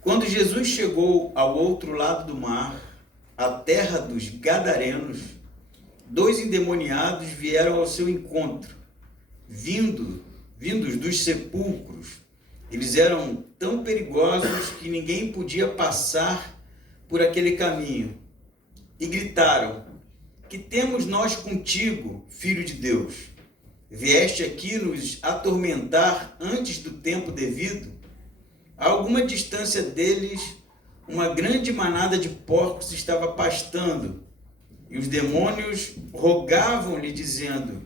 Quando Jesus chegou ao outro lado do mar, a terra dos Gadarenos, dois endemoniados vieram ao seu encontro, vindos dos sepulcros. Eles eram tão perigosos que ninguém podia passar por aquele caminho. E gritaram: que temos nós contigo, Filho de Deus? Vieste aqui nos atormentar antes do tempo devido? A alguma distância deles, uma grande manada de porcos estava pastando, e os demônios rogavam-lhe, dizendo: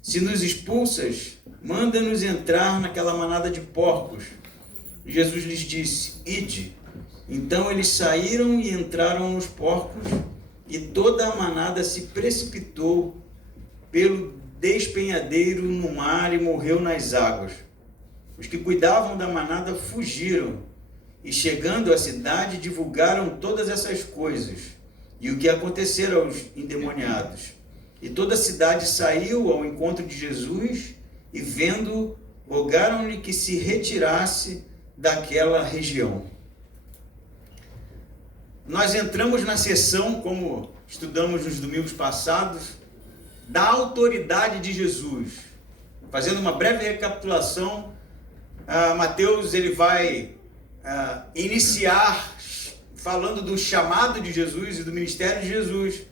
se nos expulsas, manda-nos entrar naquela manada de porcos. Jesus lhes disse: ide. Então eles saíram e entraram nos porcos, e toda a manada se precipitou pelo despenhadeiro no mar e morreu nas águas. Os que cuidavam da manada fugiram, e chegando à cidade divulgaram todas essas coisas, e o que acontecera aos endemoniados. E toda a cidade saiu ao encontro de Jesus, e vendo, rogaram-lhe que se retirasse daquela região. Nós entramos na sessão, como estudamos nos domingos passados, da autoridade de Jesus. Fazendo uma breve recapitulação, Mateus ele vai iniciar falando do chamado de Jesus e do ministério de Jesus,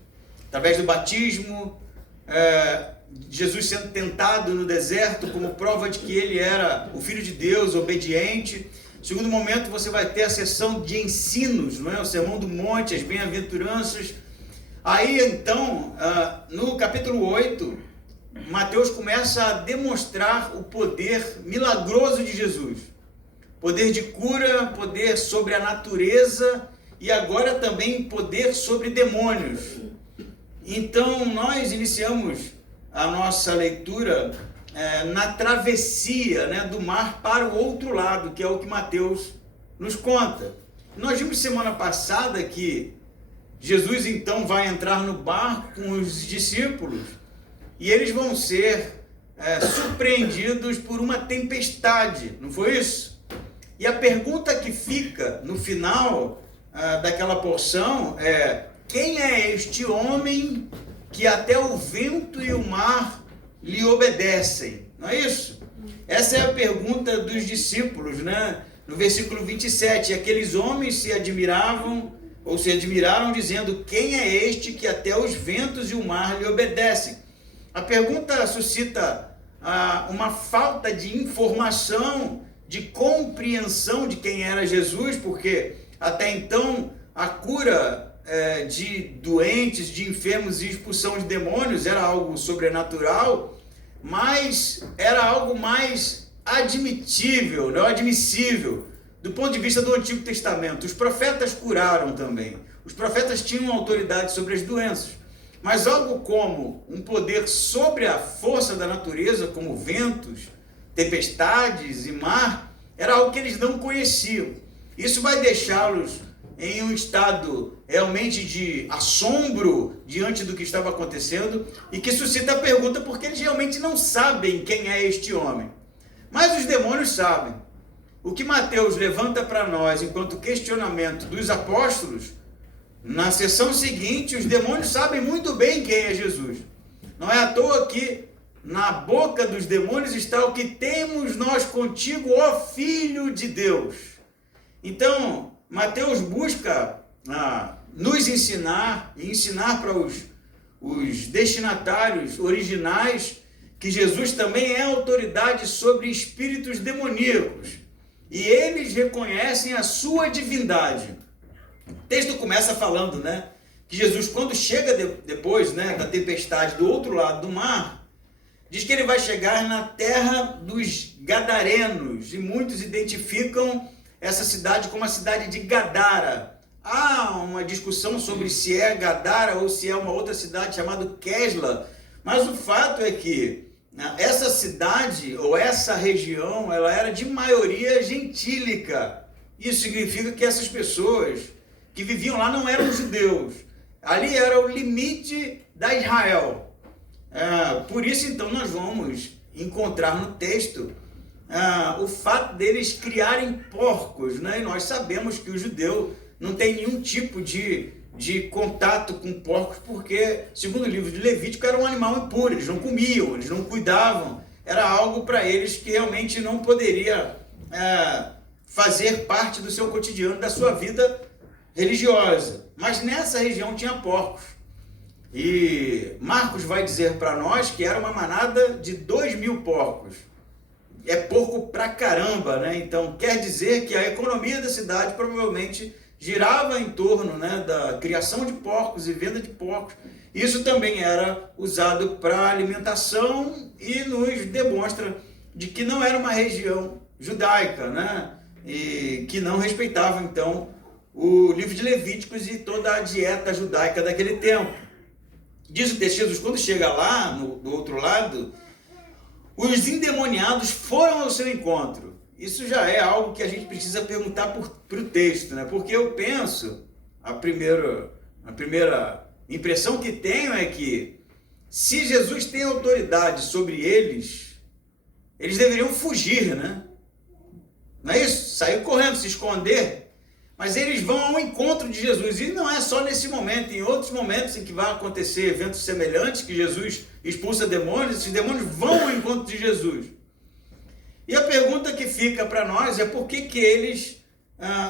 através do batismo, Jesus sendo tentado no deserto como prova de que ele era o Filho de Deus, obediente. No segundo momento você vai ter a sessão de ensinos, não é? O Sermão do Monte, as bem-aventuranças. Aí então, no capítulo 8, Mateus começa a demonstrar o poder milagroso de Jesus. Poder de cura, poder sobre a natureza e agora também poder sobre demônios. Então nós iniciamos a nossa leitura na travessia, né, do mar para o outro lado, que é o que Mateus nos conta. Nós vimos semana passada que Jesus então vai entrar no barco com os discípulos e eles vão ser surpreendidos por uma tempestade, não foi isso? E a pergunta que fica no final daquela porção é: quem é este homem que até o vento e o mar lhe obedecem? Não é isso? Essa é a pergunta dos discípulos, né? No versículo 27, aqueles homens se admiraram, dizendo: quem é este que até os ventos e o mar lhe obedecem? A pergunta suscita uma falta de informação, de compreensão de quem era Jesus, porque até então a cura de doentes, de enfermos e expulsão de demônios era algo sobrenatural, mas era algo mais admitível, não admissível, do ponto de vista do Antigo Testamento. Os profetas curaram também, os profetas tinham autoridade sobre as doenças, mas algo como um poder sobre a força da natureza, como ventos, tempestades e mar, era algo que eles não conheciam. Isso vai deixá-los em um estado realmente de assombro diante do que estava acontecendo e que suscita a pergunta porque eles realmente não sabem quem é este homem. Mas os demônios sabem. O que Mateus levanta para nós enquanto questionamento dos apóstolos, na sessão seguinte, os demônios sabem muito bem quem é Jesus. Não é à toa que na boca dos demônios está o que temos nós contigo, ó Filho de Deus. Então, Mateus busca nos ensinar e ensinar para os destinatários originais que Jesus também é autoridade sobre espíritos demoníacos e eles reconhecem a sua divindade. O texto começa falando, né, que Jesus, quando chega depois, né, da tempestade do outro lado do mar, diz que ele vai chegar na terra dos Gadarenos e muitos identificam essa cidade como a cidade de Gadara. Há uma discussão sobre se é Gadara ou se é uma outra cidade chamada Kesla, mas o fato é que essa cidade ou essa região, ela era de maioria gentílica. Isso significa que essas pessoas que viviam lá não eram judeus. Ali era o limite da Israel. Por isso então nós vamos encontrar no texto o fato deles criarem porcos, né? E nós sabemos que o judeu não tem nenhum tipo de contato com porcos, porque, segundo o livro de Levítico, era um animal impuro, eles não comiam, eles não cuidavam, era algo para eles que realmente não poderia fazer parte do seu cotidiano, da sua vida religiosa. Mas nessa região tinha porcos. E Marcos vai dizer para nós que era uma manada de 2.000 porcos. É porco pra caramba, né? Então quer dizer que a economia da cidade provavelmente girava em torno, né, da criação de porcos e venda de porcos. Isso também era usado para alimentação e nos demonstra de que não era uma região judaica, né? E que não respeitava então o livro de Levíticos e toda a dieta judaica daquele tempo. Diz o texto, Jesus, quando chega lá, do outro lado, os endemoniados foram ao seu encontro. Isso já é algo que a gente precisa perguntar para o texto, né? Porque eu penso, a primeira impressão que tenho é que se Jesus tem autoridade sobre eles deveriam fugir, né? Não é isso? Sair correndo, se esconder. Mas eles vão ao encontro de Jesus, e não é só nesse momento, em outros momentos em que vai acontecer eventos semelhantes, que Jesus expulsa demônios, esses demônios vão ao encontro de Jesus. E a pergunta que fica para nós é por que eles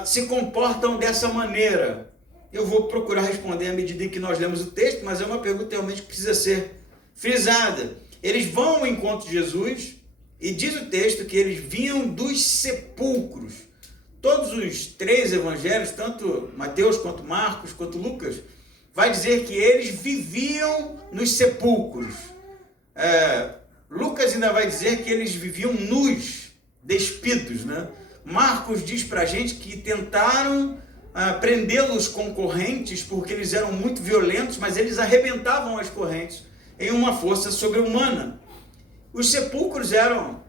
se comportam dessa maneira? Eu vou procurar responder à medida em que nós lemos o texto, mas é uma pergunta realmente que precisa ser frisada. Eles vão ao encontro de Jesus, e diz o texto que eles vinham dos sepulcros. Todos os 3 evangelhos, tanto Mateus, quanto Marcos, quanto Lucas, vai dizer que eles viviam nos sepulcros. Lucas ainda vai dizer que eles viviam nus, despidos, né? Marcos diz para a gente que tentaram prendê-los com correntes, porque eles eram muito violentos, mas eles arrebentavam as correntes em uma força sobre-humana. Os sepulcros eram,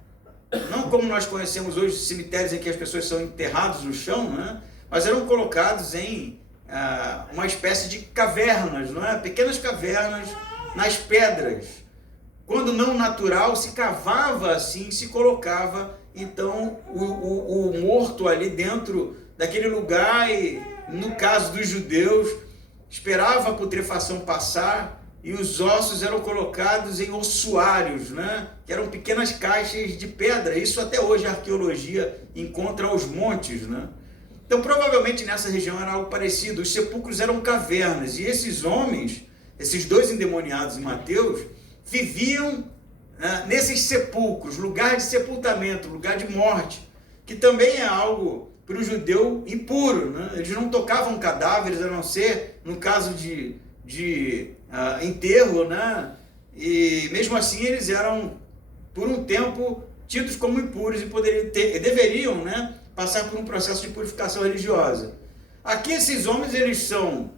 não como nós conhecemos hoje, cemitérios em que as pessoas são enterradas no chão, né? Mas eram colocados em uma espécie de cavernas, não é? Pequenas cavernas nas pedras. Quando não natural, se cavava assim, se colocava então o morto ali dentro daquele lugar, e no caso dos judeus, esperava a putrefação passar, e os ossos eram colocados em ossuários, né? Que eram pequenas caixas de pedra. Isso até hoje a arqueologia encontra aos montes, né? Então provavelmente nessa região era algo parecido. Os sepulcros eram cavernas, e esses homens, esses 2 endemoniados em Mateus, viviam nesses sepulcros, lugar de sepultamento, lugar de morte, que também é algo para o judeu impuro, né? Eles não tocavam cadáveres, a não ser no caso de enterro, né? E mesmo assim eles eram, por um tempo, tidos como impuros e deveriam, né, passar por um processo de purificação religiosa. Aqui esses homens, eles são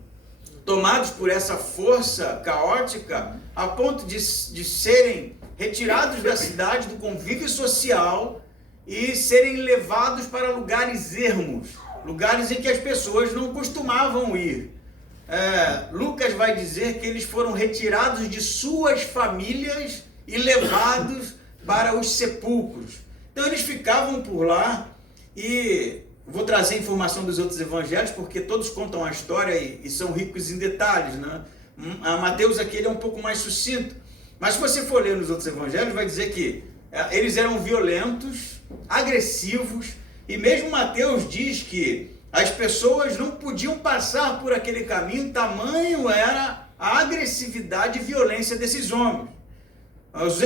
tomados por essa força caótica a ponto de serem retirados da cidade, do convívio social, e serem levados para lugares ermos, lugares em que as pessoas não costumavam ir. Lucas vai dizer que eles foram retirados de suas famílias e levados para os sepulcros. Então eles ficavam por lá, e vou trazer informação dos outros evangelhos, porque todos contam a história e são ricos em detalhes, né? Mateus aqui ele é um pouco mais sucinto, mas se você for ler nos outros evangelhos, vai dizer que eles eram violentos, agressivos, e mesmo Mateus diz que as pessoas não podiam passar por aquele caminho, tamanho era a agressividade e violência desses homens.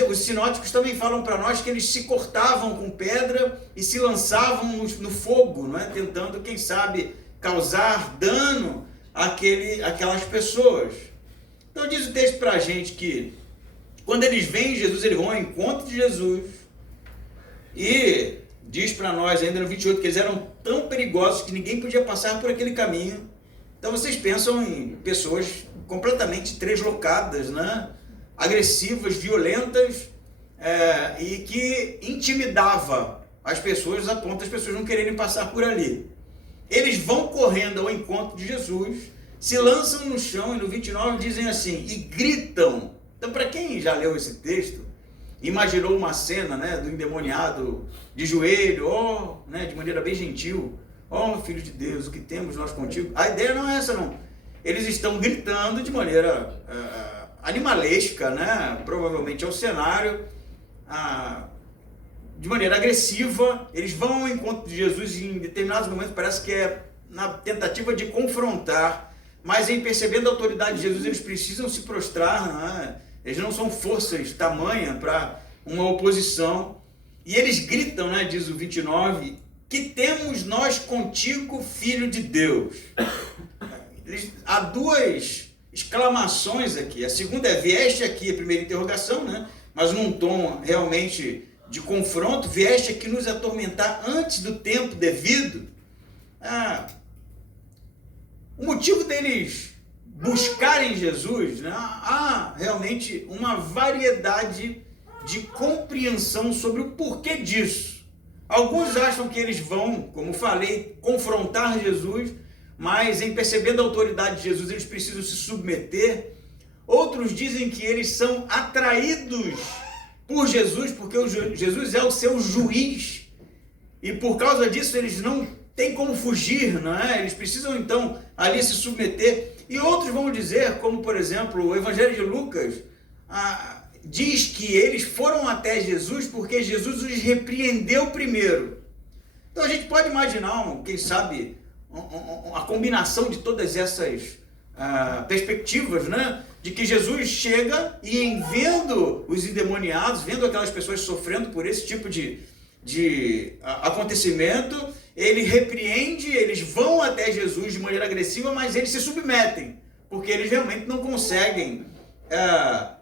Os sinóticos também falam para nós que eles se cortavam com pedra e se lançavam no fogo, não é? Tentando, quem sabe, causar dano àquelas pessoas. Então diz o texto para a gente que quando eles veem Jesus, eles vão ao encontro de Jesus, e diz para nós ainda no 28 que eles eram tão perigosos que ninguém podia passar por aquele caminho. Então vocês pensam em pessoas completamente treslocadas, né? Agressivas, violentas, e que intimidava as pessoas a ponto das pessoas não quererem passar por ali. Eles vão correndo ao encontro de Jesus, se lançam no chão, e no 29 dizem assim, e gritam. Então, para quem já leu esse texto, imaginou uma cena, né, do endemoniado de joelho, né, de maneira bem gentil. Filho de Deus, o que temos nós contigo? A ideia não é essa, não. Eles estão gritando de maneira animalesca, né? Provavelmente é o cenário, de maneira agressiva. Eles vão ao encontro de Jesus e em determinados momentos parece que é na tentativa de confrontar, mas em percebendo a autoridade de Jesus, eles precisam se prostrar, né? Eles não são forças tamanha para uma oposição. E eles gritam, né, diz o 29, que temos nós contigo, Filho de Deus. Há duas exclamações aqui. A segunda é vieste aqui, a primeira interrogação, né? Mas num tom realmente de confronto, vieste aqui nos atormentar antes do tempo devido. O motivo deles buscarem Jesus, né? Há realmente uma variedade de compreensão sobre o porquê disso. Alguns acham que eles vão, como falei, confrontar Jesus, mas em percebendo a autoridade de Jesus, eles precisam se submeter. Outros dizem que eles são atraídos por Jesus, porque Jesus é o seu juiz, e por causa disso eles não têm como fugir, não é? Eles precisam então ali se submeter. E outros vão dizer, como por exemplo, o Evangelho de Lucas diz que eles foram até Jesus porque Jesus os repreendeu primeiro. Então a gente pode imaginar, quem sabe, a combinação de todas essas perspectivas, né? De que Jesus chega e em vendo os endemoniados, vendo aquelas pessoas sofrendo por esse tipo de acontecimento, ele repreende, eles vão até Jesus de maneira agressiva, mas eles se submetem, porque eles realmente não conseguem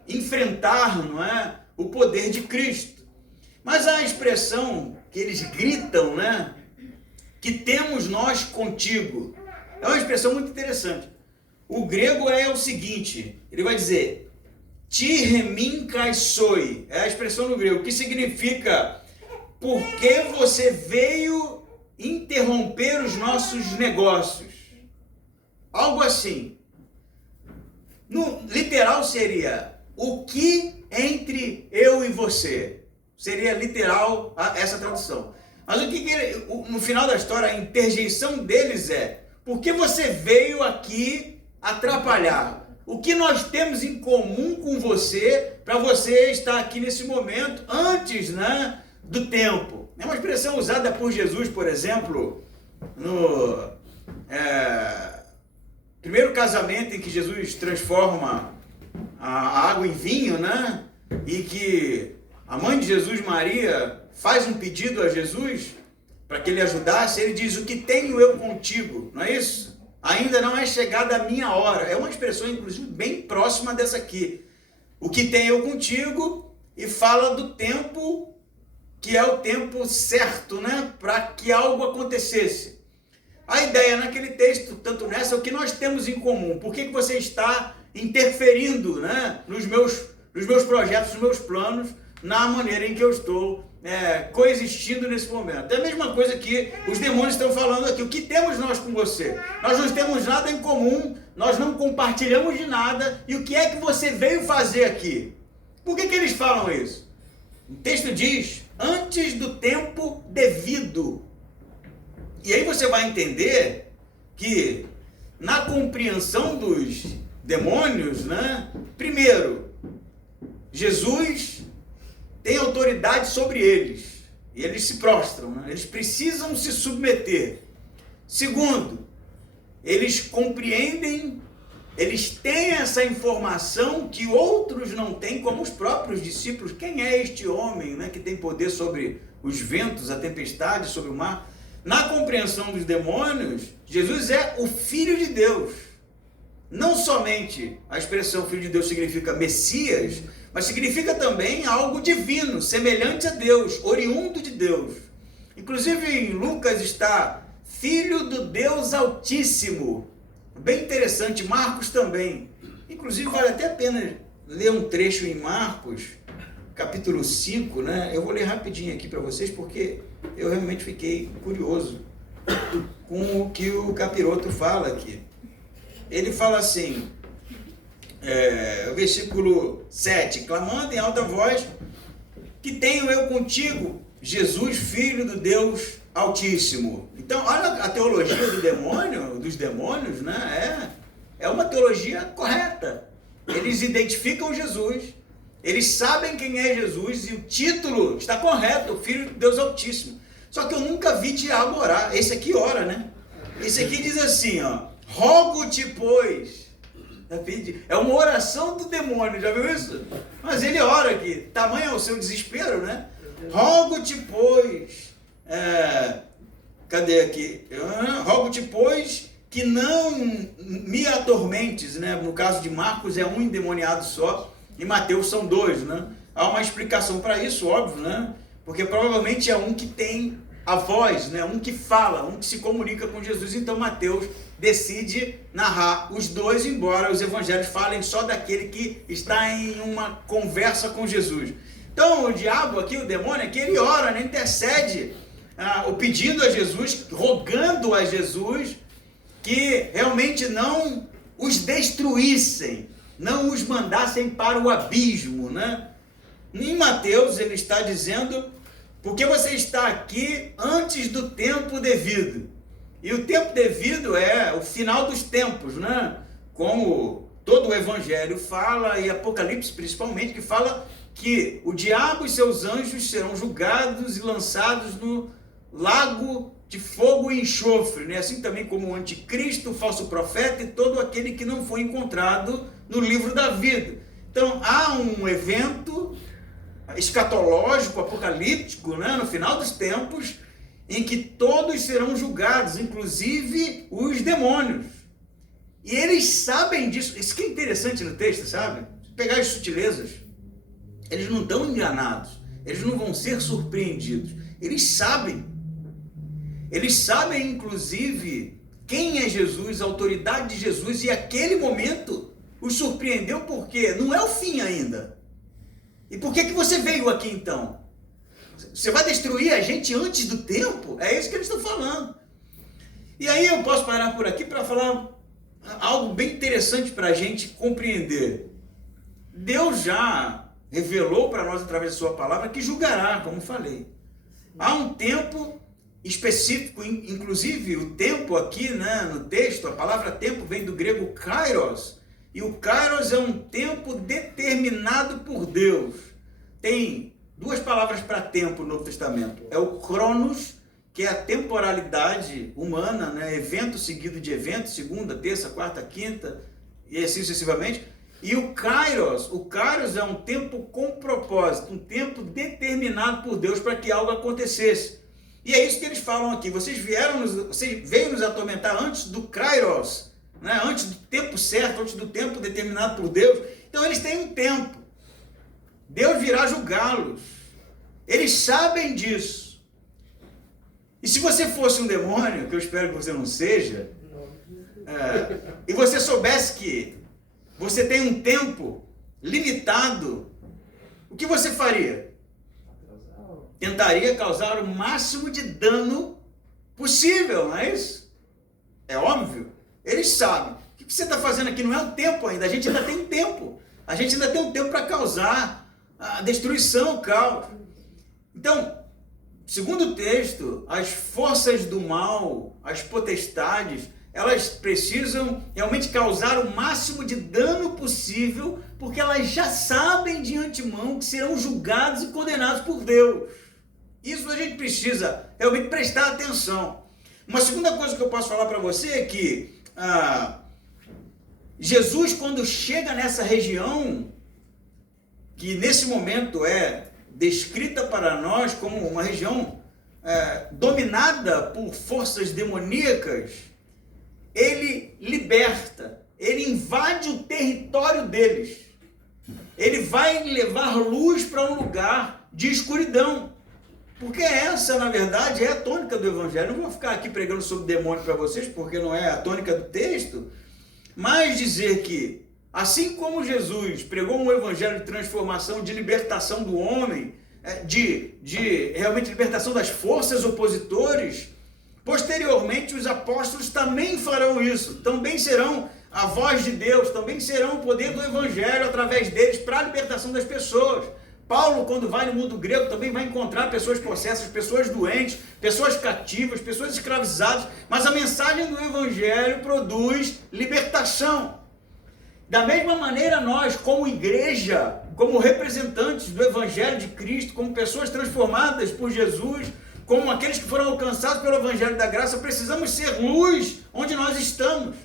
enfrentar, não é, o poder de Cristo. Mas a expressão que eles gritam, né, que temos nós contigo, é uma expressão muito interessante. O grego é o seguinte, ele vai dizer, ti remin kai soi, é a expressão no grego, que significa, porque você veio interromper os nossos negócios. Algo assim. No literal seria, o que entre eu e você? Seria literal essa tradução. Mas o que no final da história, a interjeição deles é, porque você veio aqui atrapalhar? O que nós temos em comum com você, para você estar aqui nesse momento, antes, né, do tempo? É uma expressão usada por Jesus, por exemplo, no primeiro casamento em que Jesus transforma a água em vinho, né? E que a mãe de Jesus, Maria, faz um pedido a Jesus para que ele ajudasse. Ele diz, o que tenho eu contigo, não é isso? Ainda não é chegada a minha hora. É uma expressão, inclusive, bem próxima dessa aqui. O que tenho eu contigo, e fala do tempo, que é o tempo certo, né? Para que algo acontecesse. A ideia naquele texto, tanto nessa, é o que nós temos em comum. Por que você está interferindo, né, nos meus projetos, nos meus planos, na maneira em que eu estou coexistindo nesse momento? É a mesma coisa que os demônios estão falando aqui. O que temos nós com você? Nós não temos nada em comum, nós não compartilhamos de nada, e o que é que você veio fazer aqui? Por que eles falam isso? O texto diz, antes do tempo devido. E aí você vai entender que na compreensão dos demônios, né, primeiro, Jesus tem autoridade sobre eles, e eles se prostram, né? Eles precisam se submeter. Segundo, eles compreendem, eles têm essa informação que outros não têm, como os próprios discípulos. Quem é este homem, né, que tem poder sobre os ventos, a tempestade, sobre o mar? Na compreensão dos demônios, Jesus é o Filho de Deus. Não somente a expressão Filho de Deus significa Messias, mas significa também algo divino, semelhante a Deus, oriundo de Deus. Inclusive em Lucas está Filho do Deus Altíssimo. Bem interessante, Marcos também. Inclusive vale até a pena ler um trecho em Marcos, capítulo 5, né? Eu vou ler rapidinho aqui para vocês, porque eu realmente fiquei curioso com o que o capiroto fala aqui. Ele fala assim, versículo 7, clamando em alta voz, que tenho eu contigo, Jesus, filho do Deus Altíssimo. Então, olha a teologia do demônio, dos demônios, né? É uma teologia correta. Eles identificam Jesus, eles sabem quem é Jesus e o título está correto, Filho de Deus Altíssimo. Só que eu nunca vi diabo orar. Esse aqui ora, né? Esse aqui diz assim, ó: rogo-te, pois. É uma oração do demônio, já viu isso? Mas ele ora aqui, tamanho é o seu desespero, né? Rogo-te, pois. Cadê aqui? Rogo-te, pois, que não me atormentes, né? No caso de Marcos é um endemoniado só, e Mateus são dois, né? Há uma explicação para isso, óbvio, né? Porque provavelmente é um que tem a voz, né? Um que fala, um que se comunica com Jesus. Então Mateus decide narrar os dois, embora os evangelhos falem só daquele que está em uma conversa com Jesus. Então o diabo aqui, o demônio aqui, ele ora, né? Intercede o pedido a Jesus, rogando a Jesus que realmente não os destruíssem, não os mandassem para o abismo, né? Em Mateus ele está dizendo: porque você está aqui antes do tempo devido. E o tempo devido é o final dos tempos, né? Como todo o evangelho fala, e Apocalipse principalmente, que fala que o diabo e seus anjos serão julgados e lançados no lago de fogo e enxofre, né? Assim também como o anticristo, o falso profeta e todo aquele que não foi encontrado no livro da vida. Então há um evento escatológico, apocalíptico, né? No final dos tempos, em que todos serão julgados, inclusive os demônios. E eles sabem disso. Isso que é interessante no texto, sabe? Pegar as sutilezas. Eles não estão enganados. Eles não vão ser surpreendidos. Eles sabem. Eles sabem, inclusive, quem é Jesus, a autoridade de Jesus, e aquele momento os surpreendeu porque não é o fim ainda. E por que você veio aqui então? Você vai destruir a gente antes do tempo? É isso que eles estão falando. E aí eu posso parar por aqui para falar algo bem interessante para a gente compreender. Deus já revelou para nós através da sua palavra que julgará, como falei. Há um tempo específico, inclusive o tempo aqui, né, no texto, a palavra tempo vem do grego kairos, e o kairos é um tempo determinado por Deus. Tem duas palavras para tempo no Novo Testamento. É o cronos, que é a temporalidade humana, né, evento seguido de evento, segunda, terça, quarta, quinta, e assim sucessivamente. E o kairos é um tempo com propósito, um tempo determinado por Deus para que algo acontecesse. E é isso que eles falam aqui. Vocês veio nos atormentar antes do kairos, né? Antes do tempo certo, antes do tempo determinado por Deus. Então eles têm um tempo. Deus virá julgá-los. Eles sabem disso. E se você fosse um demônio, que eu espero que você não seja, e você soubesse que você tem um tempo limitado, o que você faria? Tentaria causar o máximo de dano possível, não é isso? É óbvio. Eles sabem. O que você está fazendo aqui? Não é o tempo ainda. A gente ainda tem um tempo. A gente ainda tem um tempo para causar a destruição, o caos. Então, segundo o texto, as forças do mal, as potestades, elas precisam realmente causar o máximo de dano possível, porque elas já sabem de antemão que serão julgados e condenados por Deus. Isso a gente precisa realmente prestar atenção. Uma segunda coisa que eu posso falar para você é que Jesus, quando chega nessa região, que nesse momento é descrita para nós como uma região dominada por forças demoníacas, ele liberta, ele invade o território deles. Ele vai levar luz para um lugar de escuridão. Porque essa, na verdade, é a tônica do Evangelho. Não vou ficar aqui pregando sobre demônio para vocês, porque não é a tônica do texto, mas dizer que, assim como Jesus pregou um Evangelho de transformação, de libertação do homem, de realmente libertação das forças opositores, posteriormente os apóstolos também farão isso, também serão a voz de Deus, também serão o poder do Evangelho através deles para a libertação das pessoas, Paulo, quando vai no mundo grego, também vai encontrar pessoas possessas, pessoas doentes, pessoas cativas, pessoas escravizadas, mas a mensagem do Evangelho produz libertação. Da mesma maneira, nós, como igreja, como representantes do Evangelho de Cristo, como pessoas transformadas por Jesus, como aqueles que foram alcançados pelo Evangelho da Graça, precisamos ser luz onde nós estamos.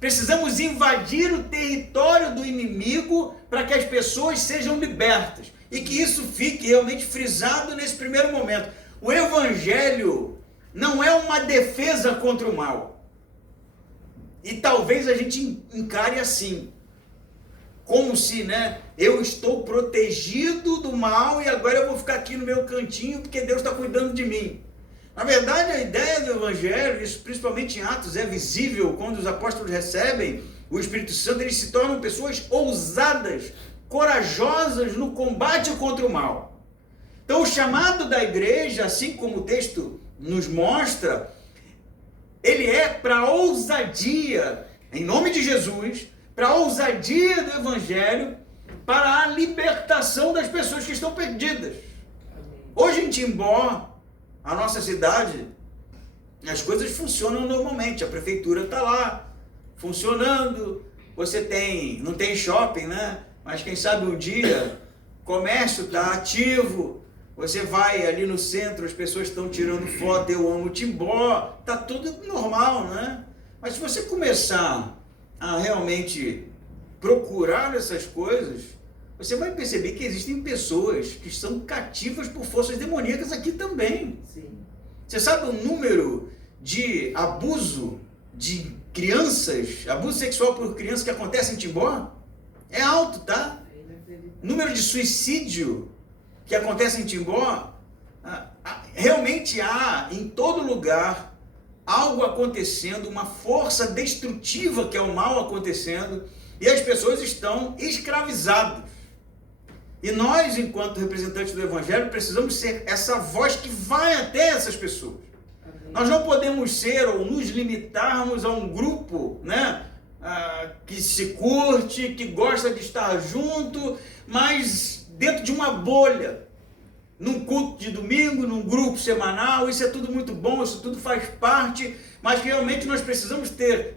Precisamos invadir o território do inimigo para que as pessoas sejam libertas. E que isso fique realmente frisado nesse primeiro momento. O Evangelho não é uma defesa contra o mal. E talvez a gente encare assim. Como se, eu estou protegido do mal e agora eu vou ficar aqui no meu cantinho porque Deus está cuidando de mim. Na verdade, a ideia do Evangelho, isso principalmente em Atos, é visível quando os apóstolos recebem o Espírito Santo, eles se tornam pessoas ousadas, corajosas no combate contra o mal. Então, o chamado da igreja, assim como o texto nos mostra, ele é para a ousadia, em nome de Jesus, para a ousadia do Evangelho, para a libertação das pessoas que estão perdidas. Hoje em Timbó, a nossa cidade, as coisas funcionam normalmente, a prefeitura está lá, funcionando, não tem shopping, mas quem sabe um dia, comércio está ativo, você vai ali no centro, as pessoas estão tirando foto, eu amo Timbó, está tudo normal, Mas se você começar a realmente procurar essas coisas, você vai perceber que existem pessoas que são cativas por forças demoníacas aqui também. Sim. Você sabe o número de abuso de crianças, abuso sexual por crianças que acontece em Timbó? É alto, tá? O número de suicídio que acontece em Timbó, realmente há em todo lugar algo acontecendo, uma força destrutiva que é o mal acontecendo, e as pessoas estão escravizadas. E nós, enquanto representantes do Evangelho, precisamos ser essa voz que vai até essas pessoas. Nós não podemos ser ou nos limitarmos a um grupo, que se curte, que gosta de estar junto, mas dentro de uma bolha, num culto de domingo, num grupo semanal. Isso é tudo muito bom, isso tudo faz parte, mas realmente nós precisamos ter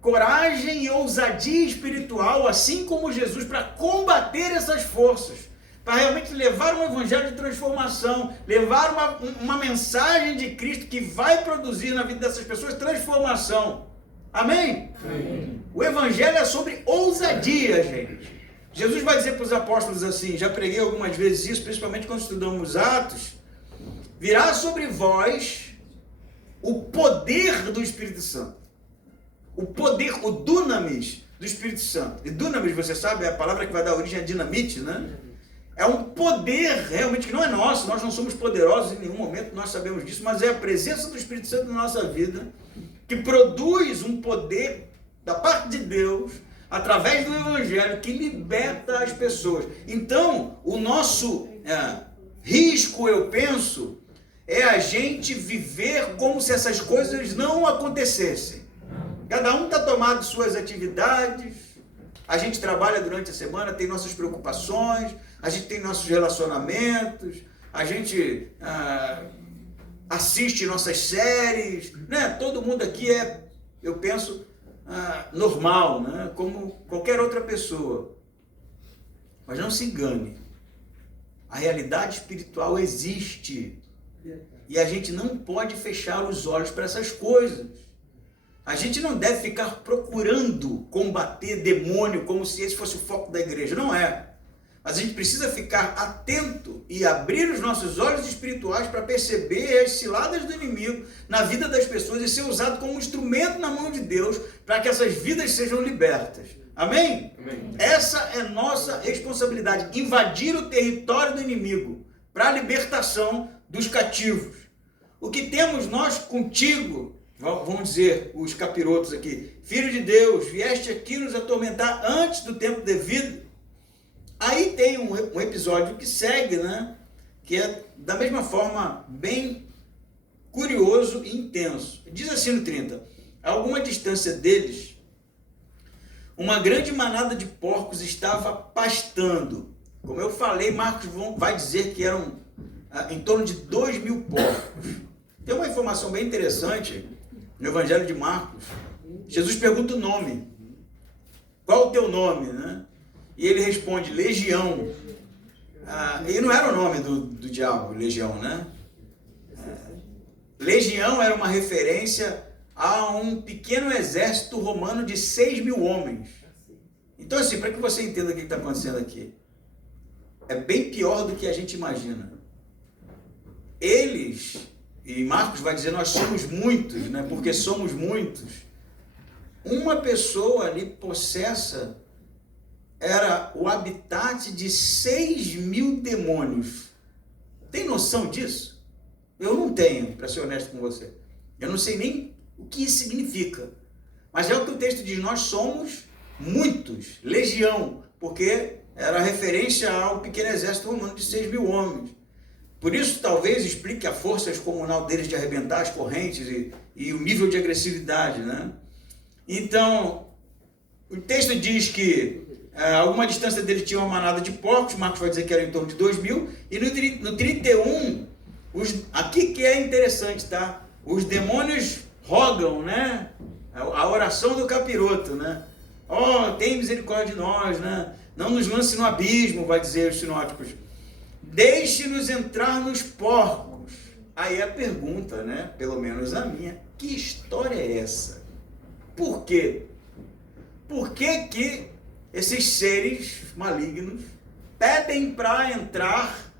coragem e ousadia espiritual, assim como Jesus, para combater essas forças, para realmente levar um evangelho de transformação, levar uma mensagem de Cristo que vai produzir na vida dessas pessoas transformação. Amém? Amém. O evangelho é sobre ousadia, gente. Jesus vai dizer para os apóstolos assim, já preguei algumas vezes isso, principalmente quando estudamos Atos: virá sobre vós o poder do Espírito Santo. O poder, o dunamis do Espírito Santo. E dunamis, você sabe, é a palavra que vai dar origem a dinamite, É um poder realmente que não é nosso, nós não somos poderosos em nenhum momento, nós sabemos disso, mas é a presença do Espírito Santo na nossa vida que produz um poder da parte de Deus, através do Evangelho, que liberta as pessoas. Então, o nosso risco, eu penso, é a gente viver como se essas coisas não acontecessem. Cada um está tomado de suas atividades, a gente trabalha durante a semana, tem nossas preocupações, a gente tem nossos relacionamentos, a gente assiste nossas séries, Todo mundo aqui é, eu penso, normal, Como qualquer outra pessoa. Mas não se engane, a realidade espiritual existe e a gente não pode fechar os olhos para essas coisas. A gente não deve ficar procurando combater demônio como se esse fosse o foco da igreja, não é. Mas a gente precisa ficar atento e abrir os nossos olhos espirituais para perceber as ciladas do inimigo na vida das pessoas e ser usado como um instrumento na mão de Deus para que essas vidas sejam libertas. Amém? Amém. Essa é nossa responsabilidade, invadir o território do inimigo para a libertação dos cativos. O que temos nós contigo, vamos dizer, os capirotos aqui: filho de Deus, vieste aqui nos atormentar antes do tempo devido. Aí tem um episódio que segue, que é da mesma forma bem curioso e intenso. Diz assim no 30: a alguma distância deles, uma grande manada de porcos estava pastando. Como eu falei, Marcos vai dizer que eram em torno de 2.000 porcos. Tem uma informação bem interessante no Evangelho de Marcos. Jesus pergunta o nome. Qual o teu nome, né? E ele responde, Legião. E não era o nome do diabo, Legião, né? Legião era uma referência a um pequeno exército romano de 6.000 homens. Então, assim, para que você entenda o que está acontecendo aqui, é bem pior do que a gente imagina. Eles, e Marcos vai dizer, nós somos muitos, né? Porque somos muitos. Uma pessoa ali possessa era o habitat de 6.000 demônios. Tem noção disso? Eu não tenho, para ser honesto com você. Eu não sei nem o que isso significa. Mas é o que o texto diz, nós somos muitos, legião, porque era referência ao pequeno exército romano de 6.000 homens. Por isso, talvez explique a força descomunal deles de arrebentar as correntes e o nível de agressividade, né? Então, o texto diz que a alguma distância dele tinha uma manada de porcos, Marcos vai dizer que era em torno de 2.000, e no 31, aqui que é interessante, tá? Os demônios rogam, né? A oração do capiroto, né? Tem misericórdia de nós, né? Não nos lance no abismo, vai dizer os sinóticos. Deixe-nos entrar nos porcos. Aí a pergunta, né? Pelo menos a minha, que história é essa? Por quê? Por que esses seres malignos pedem para entrar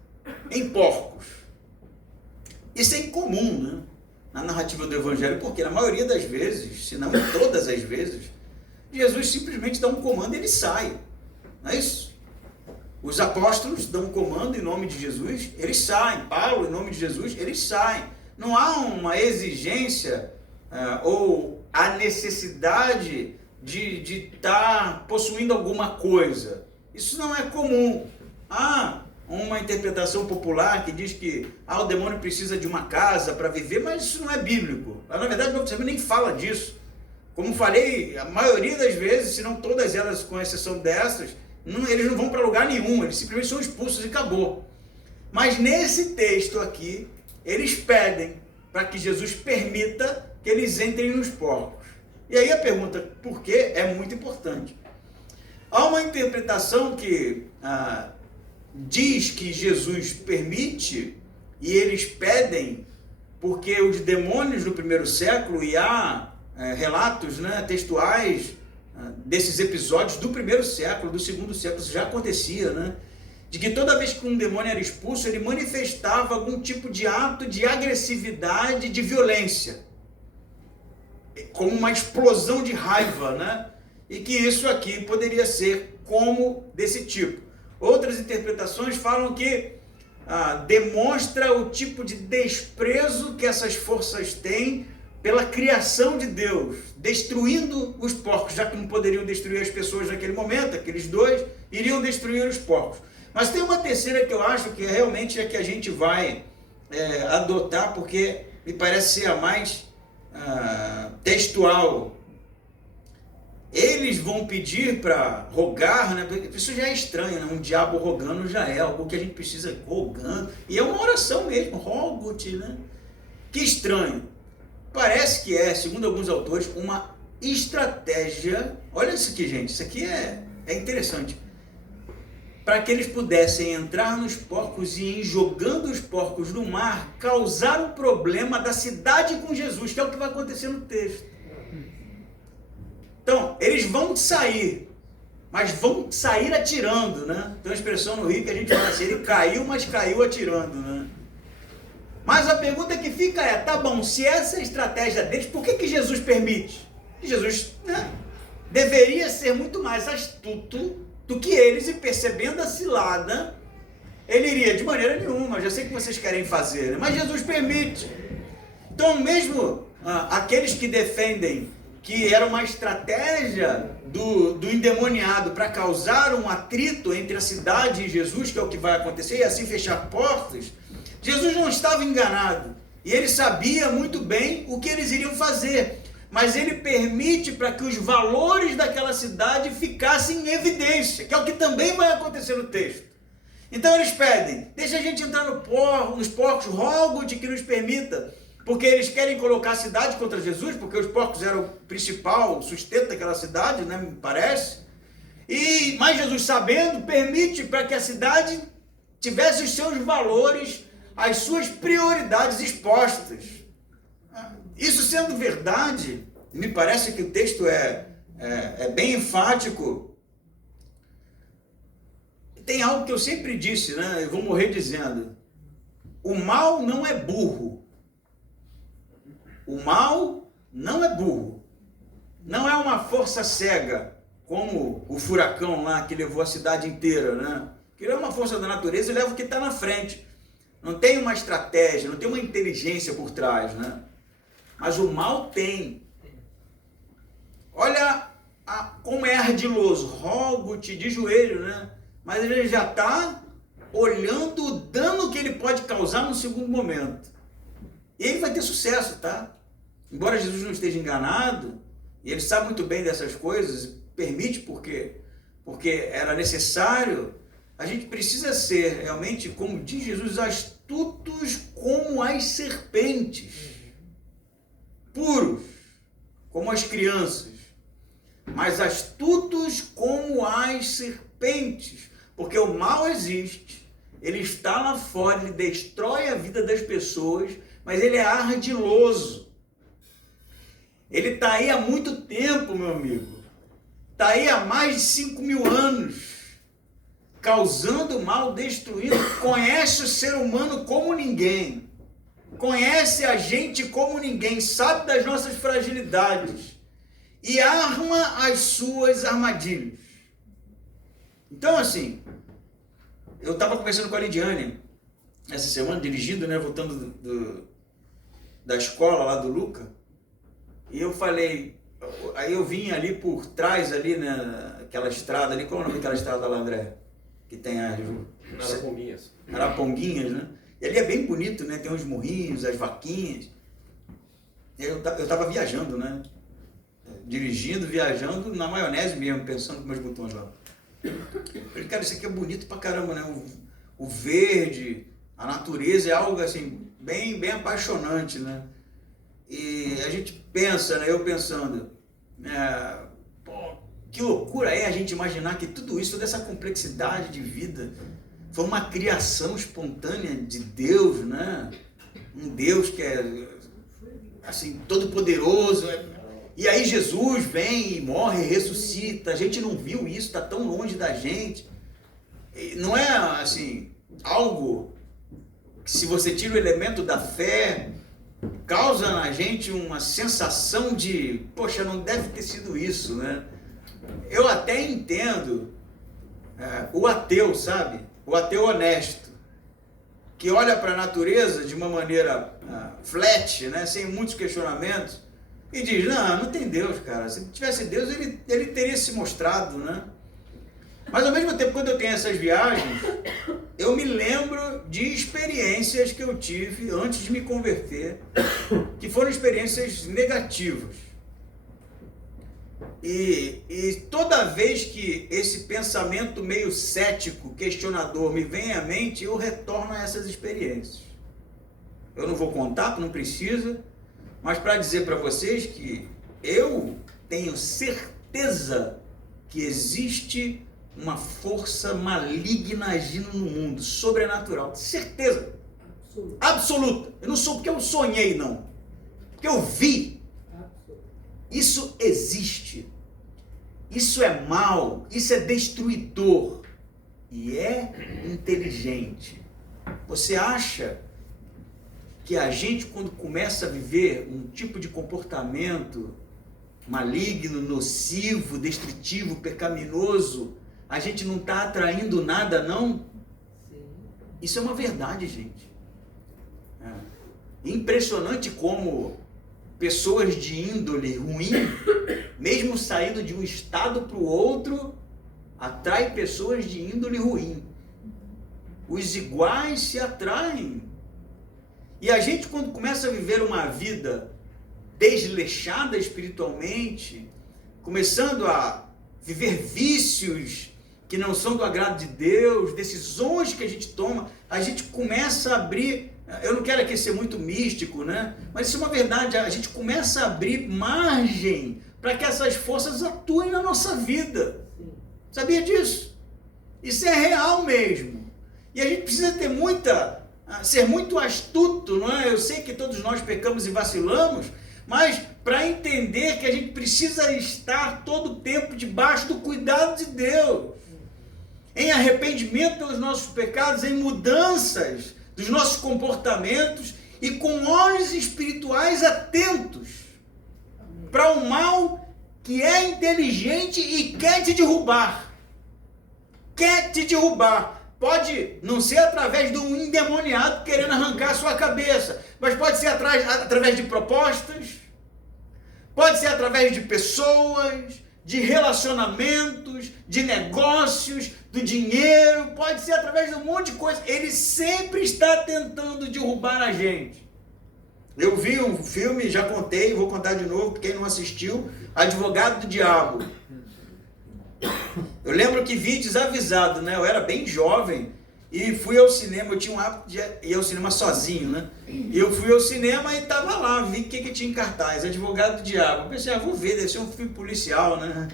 em porcos? Isso é incomum, né? Na narrativa do Evangelho, porque na maioria das vezes, se não em todas as vezes, Jesus simplesmente dá um comando e ele sai. Não é isso? Os apóstolos dão um comando em nome de Jesus, eles saem. Paulo, em nome de Jesus, eles saem. Não há uma exigência ou a necessidade de estar possuindo alguma coisa. Isso não é comum. Há uma interpretação popular que diz que o demônio precisa de uma casa para viver, mas isso não é bíblico. Na verdade, o Novo Testamento nem fala disso. Como falei, a maioria das vezes, se não todas elas, com exceção dessas, eles não vão para lugar nenhum, eles simplesmente são expulsos e acabou. Mas nesse texto aqui, eles pedem para que Jesus permita que eles entrem nos porcos. E aí a pergunta, por quê? É muito importante. Há uma interpretação que diz que Jesus permite e eles pedem porque os demônios do primeiro século, e há relatos, né, textuais desses episódios do primeiro século, do segundo século, isso já acontecia, né? De que toda vez que um demônio era expulso, ele manifestava algum tipo de ato de agressividade, de violência, como uma explosão de raiva, né? E que isso aqui poderia ser como desse tipo. Outras interpretações falam que demonstra o tipo de desprezo que essas forças têm pela criação de Deus, destruindo os porcos, já que não poderiam destruir as pessoas naquele momento, aqueles dois iriam destruir os porcos. Mas tem uma terceira que eu acho que realmente é que a gente vai adotar, porque me parece ser a mais textual. Eles vão pedir para rogar, né? Isso já é estranho, né? Um diabo rogando já é algo que a gente precisa rogando, e é uma oração mesmo, rogo-te, né? Que estranho. Parece que segundo alguns autores, uma estratégia. Olha isso aqui, gente, isso aqui é interessante. Para que eles pudessem entrar nos porcos e, jogando os porcos no mar, causar um problema da cidade com Jesus, que é o que vai acontecer no texto. Então, eles vão sair, mas vão sair atirando, né? Tem uma expressão no Rio que a gente fala assim, ele caiu, mas caiu atirando, né? Mas a pergunta que fica é, tá bom, se essa é a estratégia deles, por que Jesus permite? Jesus, né, deveria ser muito mais astuto do que eles, e percebendo a cilada, ele iria de maneira nenhuma, já sei o que vocês querem fazer, né? Mas Jesus permite. Então mesmo aqueles que defendem que era uma estratégia do endemoniado para causar um atrito entre a cidade e Jesus, que é o que vai acontecer, e assim fechar portas, Jesus não estava enganado, e ele sabia muito bem o que eles iriam fazer, mas ele permite para que os valores daquela cidade ficassem em evidência, que é o que também vai acontecer no texto. Então eles pedem, deixa a gente entrar nos porcos, rogo-te que nos permita, porque eles querem colocar a cidade contra Jesus, porque os porcos eram o principal sustento daquela cidade, né, me parece. Mas Jesus, sabendo, permite para que a cidade tivesse os seus valores, as suas prioridades expostas. Isso sendo verdade, me parece que o texto é bem enfático. Tem algo que eu sempre disse, né? Eu vou morrer dizendo: o mal não é burro. O mal não é burro. Não é uma força cega, como o furacão lá que levou a cidade inteira, né? Que é uma força da natureza e leva o que está na frente. Não tem uma estratégia, não tem uma inteligência por trás, né? Mas o mal tem. Olha como é ardiloso. Rogo-te de joelho, né? Mas ele já está olhando o dano que ele pode causar no segundo momento. E ele vai ter sucesso, tá? Embora Jesus não esteja enganado, e ele sabe muito bem dessas coisas, permite porque era necessário, a gente precisa ser realmente, como diz Jesus, astutos como as serpentes, puros, como as crianças, mas astutos como as serpentes, porque o mal existe, ele está lá fora, ele destrói a vida das pessoas, mas ele é ardiloso. Ele está aí há muito tempo, meu amigo. Está aí há mais de 5.000 anos, causando mal, destruindo. Conhece o ser humano como ninguém. Conhece a gente como ninguém. Sabe das nossas fragilidades. E arma as suas armadilhas. Então, assim, eu estava conversando com a Lidiane essa semana, dirigindo, né, voltando da escola lá do Luca, e eu falei, aí eu vim ali por trás, ali, né, aquela estrada ali, qual é o nome daquela estrada lá, André? Que tem as... Araponguinhas. Araponguinhas, né? E ali é bem bonito, né, tem os morrinhos, as vaquinhas. E eu estava viajando, né, dirigindo, viajando na maionese mesmo, pensando com meus botões lá. Eu falei, cara, isso aqui é bonito pra caramba, né? O verde, a natureza é algo assim, bem apaixonante, né? E a gente pensa, né? Eu pensando, que loucura é a gente imaginar que tudo isso, toda essa complexidade de vida, foi uma criação espontânea de Deus, né? Um Deus que é, assim, todo poderoso. E aí Jesus vem e morre e ressuscita. A gente não viu isso, está tão longe da gente. Não é assim, algo que, se você tira o elemento da fé, causa na gente uma sensação de, poxa, não deve ter sido isso, né? Eu até entendo o ateu, sabe? O ateu honesto, que olha para a natureza de uma maneira flat, né? Sem muitos questionamentos, e diz, não tem Deus, cara. Se tivesse Deus, ele teria se mostrado, né? Mas ao mesmo tempo, quando eu tenho essas viagens, eu me lembro de experiências que eu tive antes de me converter, que foram experiências negativas. E toda vez que esse pensamento meio cético, questionador me vem à mente, eu retorno a essas experiências. Eu não vou contar, porque não precisa, mas para dizer para vocês que eu tenho certeza que existe uma força maligna agindo no mundo, sobrenatural. Certeza. Absoluta. Eu não sou porque eu sonhei, não. Porque eu vi. Isso existe. Isso é mal. Isso é destruidor. E é inteligente. Você acha que a gente, quando começa a viver um tipo de comportamento maligno, nocivo, destrutivo, pecaminoso, a gente não está atraindo nada, não? Sim. Isso é uma verdade, gente. Impressionante como pessoas de índole ruim, mesmo saindo de um estado para o outro, atrai pessoas de índole ruim. Os iguais se atraem. E a gente, quando começa a viver uma vida desleixada espiritualmente, começando a viver vícios que não são do agrado de Deus, decisões que a gente toma, a gente começa a abrir, eu não quero aqui ser muito místico, né? Mas isso é uma verdade, a gente começa a abrir margem para que essas forças atuem na nossa vida. Sabia disso? Isso é real mesmo. E a gente precisa ter ser muito astuto, não é? Eu sei que todos nós pecamos e vacilamos, mas para entender que a gente precisa estar todo o tempo debaixo do cuidado de Deus, em arrependimento pelos nossos pecados, em mudanças dos nossos comportamentos e com olhos espirituais atentos para o mal que é inteligente e quer te derrubar. Quer te derrubar. Pode não ser através de um endemoniado querendo arrancar a sua cabeça, mas pode ser através de propostas, pode ser através de pessoas, de relacionamentos, de negócios, do dinheiro, pode ser através de um monte de coisa. Ele sempre está tentando derrubar a gente. Eu vi um filme, já contei, vou contar de novo, quem não assistiu, Advogado do Diabo. Eu lembro que vi desavisado, né? Eu era bem jovem e fui ao cinema, eu tinha um hábito de ir ao cinema sozinho, né? E eu fui ao cinema e tava lá, vi o que tinha em cartaz, Advogado do Diabo. Eu pensei, vou ver, deve ser um filme policial, né?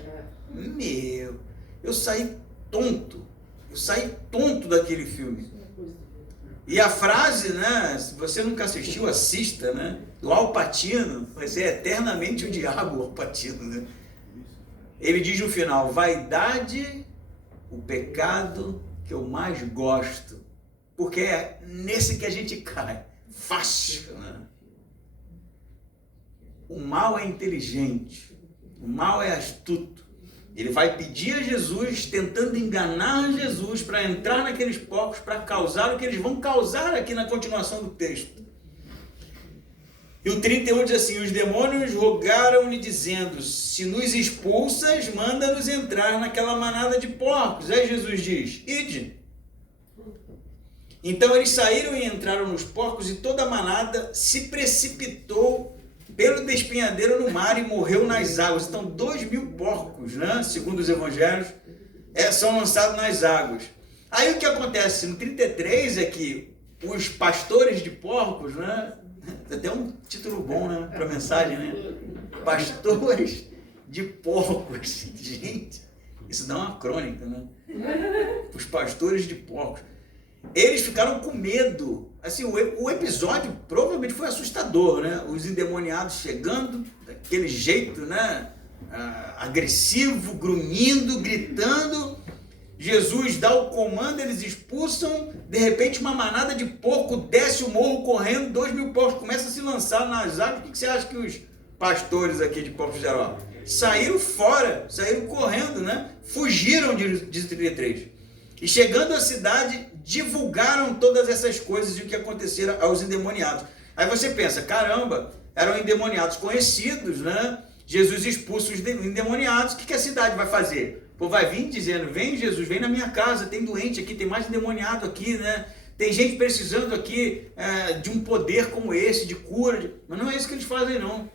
Eu saí tonto daquele filme. E a frase, né? Se você nunca assistiu, assista, né? Do Al Pacino, vai ser eternamente o diabo, o Al Pacino, né? Ele diz no final, vaidade, o pecado que eu mais gosto, porque é nesse que a gente cai, fácil, né? O mal é inteligente, o mal é astuto. Ele vai pedir a Jesus, tentando enganar Jesus para entrar naqueles porcos, para causar o que eles vão causar aqui na continuação do texto. E o 31 diz assim, os demônios rogaram-lhe dizendo, se nos expulsas, manda-nos entrar naquela manada de porcos. Aí Jesus diz, ide. Então eles saíram e entraram nos porcos e toda a manada se precipitou pelo despenhadeiro no mar e morreu nas águas. Então 2.000 porcos, né, segundo os evangelhos, são lançados nas águas. Aí o que acontece no 33 é que os pastores de porcos, né, até um título bom, né, para a mensagem, né? Pastores de porcos. Gente, isso dá uma crônica, né? Os pastores de porcos. Eles ficaram com medo. Assim, o episódio provavelmente foi assustador, né? Os endemoniados chegando daquele jeito, né? Agressivo, grunhindo, gritando. Jesus dá o comando, eles expulsam, de repente uma manada de porco desce o morro correndo, 2.000 porcos começam a se lançar nas águas. O que você acha que os pastores aqui de Porto Geral saíram fora, saíram correndo, né? Fugiram, diz o 33. E chegando à cidade, divulgaram todas essas coisas e o que aconteceram aos endemoniados. Aí você pensa, caramba, eram endemoniados conhecidos, né? Jesus expulsa os endemoniados, o que a cidade vai fazer? Pô, vai vir dizendo, vem Jesus, vem na minha casa, tem doente aqui, tem mais endemoniado aqui, né? Tem gente precisando aqui de um poder como esse, de cura. Mas não é isso que eles fazem, não.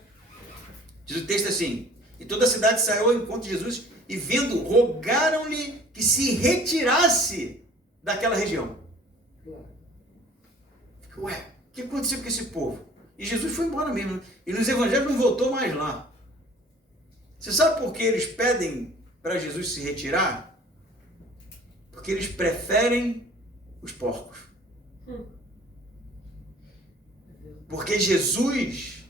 Diz o texto assim, e toda a cidade saiu ao encontro de Jesus e vendo, rogaram-lhe que se retirasse daquela região. Ué, o que aconteceu com esse povo? E Jesus foi embora mesmo, né? E nos evangelhos não voltou mais lá. Você sabe por que eles pedem para Jesus se retirar? Porque eles preferem os porcos. Porque Jesus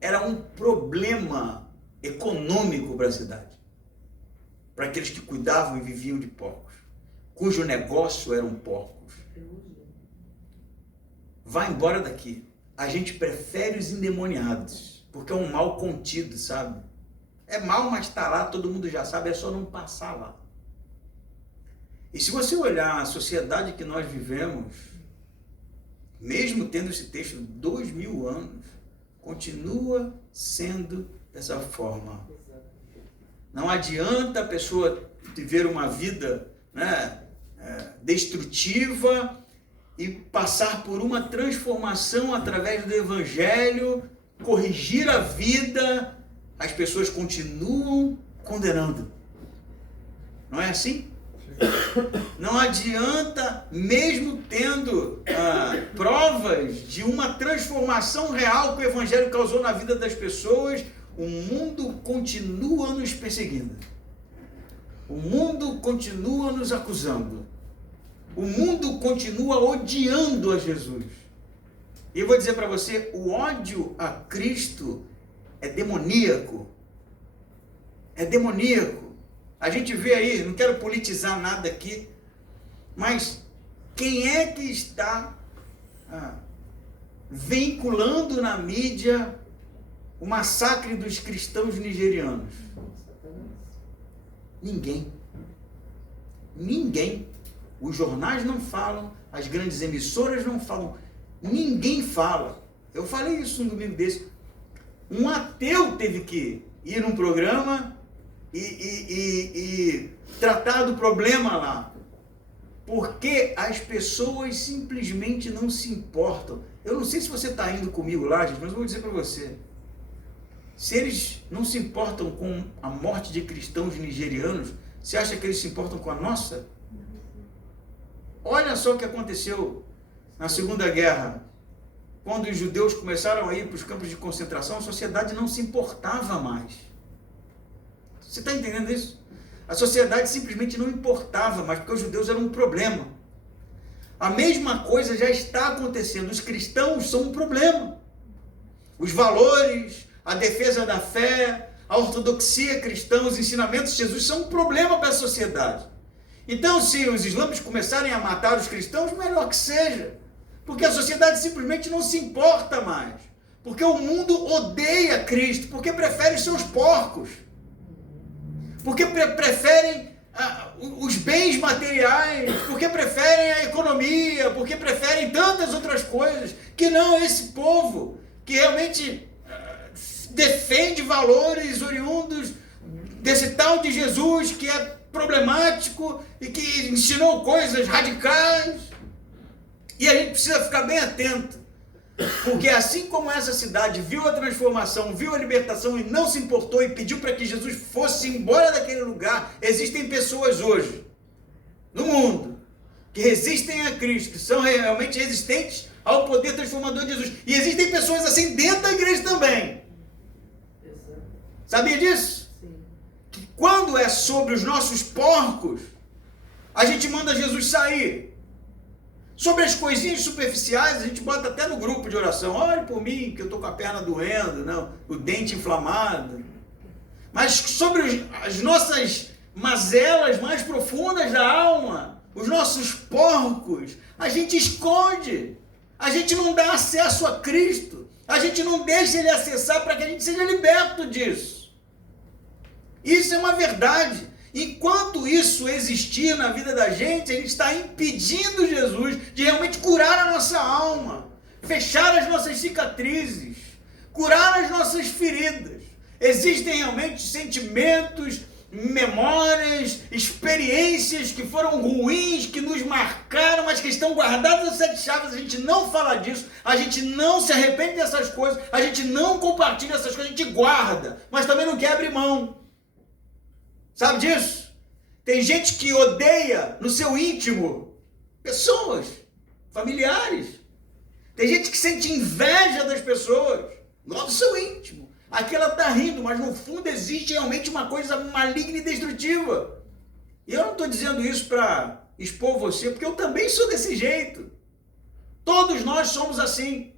era um problema econômico para a cidade, para aqueles que cuidavam e viviam de porcos, cujo negócio eram porcos. Vai embora daqui. A gente prefere os endemoniados, porque é um mal contido, sabe? É mal, mas está lá, todo mundo já sabe, é só não passar lá. E se você olhar a sociedade que nós vivemos, mesmo tendo esse texto 2.000 anos, continua sendo dessa forma. Não adianta a pessoa viver uma vida, né, destrutiva e passar por uma transformação através do Evangelho, corrigir a vida, as pessoas continuam condenando. Não é assim? Não adianta, mesmo tendo provas de uma transformação real que o Evangelho causou na vida das pessoas, o mundo continua nos perseguindo. O mundo continua nos acusando. O mundo continua odiando a Jesus. E eu vou dizer para você, o ódio a Cristo é demoníaco. É demoníaco. A gente vê aí, não quero politizar nada aqui, mas quem é que está vinculando na mídia o massacre dos cristãos nigerianos? Ninguém. Ninguém. Os jornais não falam, as grandes emissoras não falam, ninguém fala. Eu falei isso um domingo desse. Um ateu teve que ir num programa e tratar do problema lá. Porque as pessoas simplesmente não se importam. Eu não sei se você está indo comigo lá, gente, mas eu vou dizer para você. Se eles não se importam com a morte de cristãos nigerianos, você acha que eles se importam com a nossa? Olha só o que aconteceu na Segunda Guerra. Quando os judeus começaram a ir para os campos de concentração, a sociedade não se importava mais. Você está entendendo isso? A sociedade simplesmente não importava mais, porque os judeus eram um problema. A mesma coisa já está acontecendo. Os cristãos são um problema. Os valores, a defesa da fé, a ortodoxia cristã, os ensinamentos de Jesus são um problema para a sociedade. Então, se os islâmicos começarem a matar os cristãos, melhor que seja. Porque a sociedade simplesmente não se importa mais. Porque o mundo odeia Cristo, porque prefere seus porcos. Porque preferem os bens materiais, porque preferem a economia, porque preferem tantas outras coisas, que não esse povo, que realmente defende valores oriundos desse tal de Jesus, que é problemático e que ensinou coisas radicais. E a gente precisa ficar bem atento. Porque assim como essa cidade viu a transformação, viu a libertação e não se importou e pediu para que Jesus fosse embora daquele lugar, existem pessoas hoje, no mundo, que resistem a Cristo, que são realmente resistentes ao poder transformador de Jesus. E existem pessoas assim dentro da igreja também. Sabia disso? Sim. Que quando é sobre os nossos porcos, a gente manda Jesus sair. Sobre as coisinhas superficiais, a gente bota até no grupo de oração. Ore por mim, que eu estou com a perna doendo, não, o dente inflamado. Mas sobre as nossas mazelas mais profundas da alma, os nossos porcos, a gente esconde. A gente não dá acesso a Cristo. A gente não deixa Ele acessar para que a gente seja liberto disso. Isso é uma verdade. Enquanto isso existir na vida da gente, a gente está impedindo Jesus de realmente curar a nossa alma, fechar as nossas cicatrizes, curar as nossas feridas. Existem realmente sentimentos, memórias, experiências que foram ruins, que nos marcaram, mas que estão guardadas às 7 chaves. A gente não fala disso, a gente não se arrepende dessas coisas, a gente não compartilha essas coisas, a gente guarda, mas também não quer abrir mão. Sabe disso? Tem gente que odeia no seu íntimo pessoas, familiares. Tem gente que sente inveja das pessoas, lá do seu íntimo. Aqui ela está rindo, mas no fundo existe realmente uma coisa maligna e destrutiva. E eu não estou dizendo isso para expor você, porque eu também sou desse jeito. Todos nós somos assim.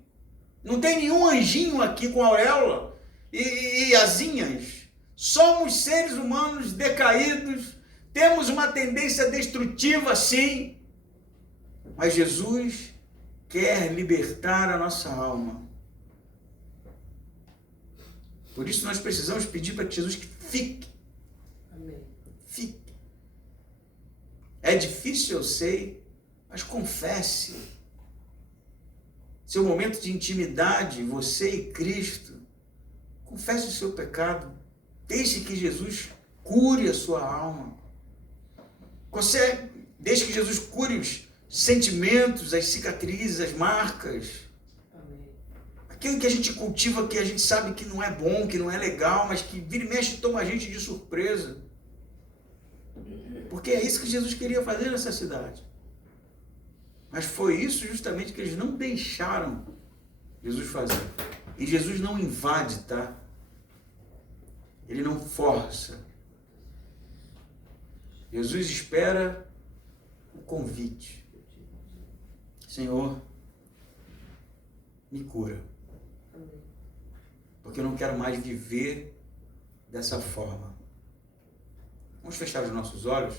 Não tem nenhum anjinho aqui com auréola e asinhas. Somos seres humanos decaídos, temos uma tendência destrutiva, sim, mas Jesus quer libertar a nossa alma. Por isso nós precisamos pedir para que Jesus fique. Amém. Fique. É difícil, eu sei, mas confesse. Seu momento de intimidade, você e Cristo, confesse o seu pecado. Deixe que Jesus cure a sua alma. Deixe que Jesus cure os sentimentos, as cicatrizes, as marcas. Amém. Aquilo que a gente cultiva, que a gente sabe que não é bom, que não é legal, mas que vira e mexe toma a gente de surpresa. Porque é isso que Jesus queria fazer nessa cidade. Mas foi isso justamente que eles não deixaram Jesus fazer. E Jesus não invade, tá? Ele não força. Jesus espera o convite. Senhor, me cura. Porque eu não quero mais viver dessa forma. Vamos fechar os nossos olhos.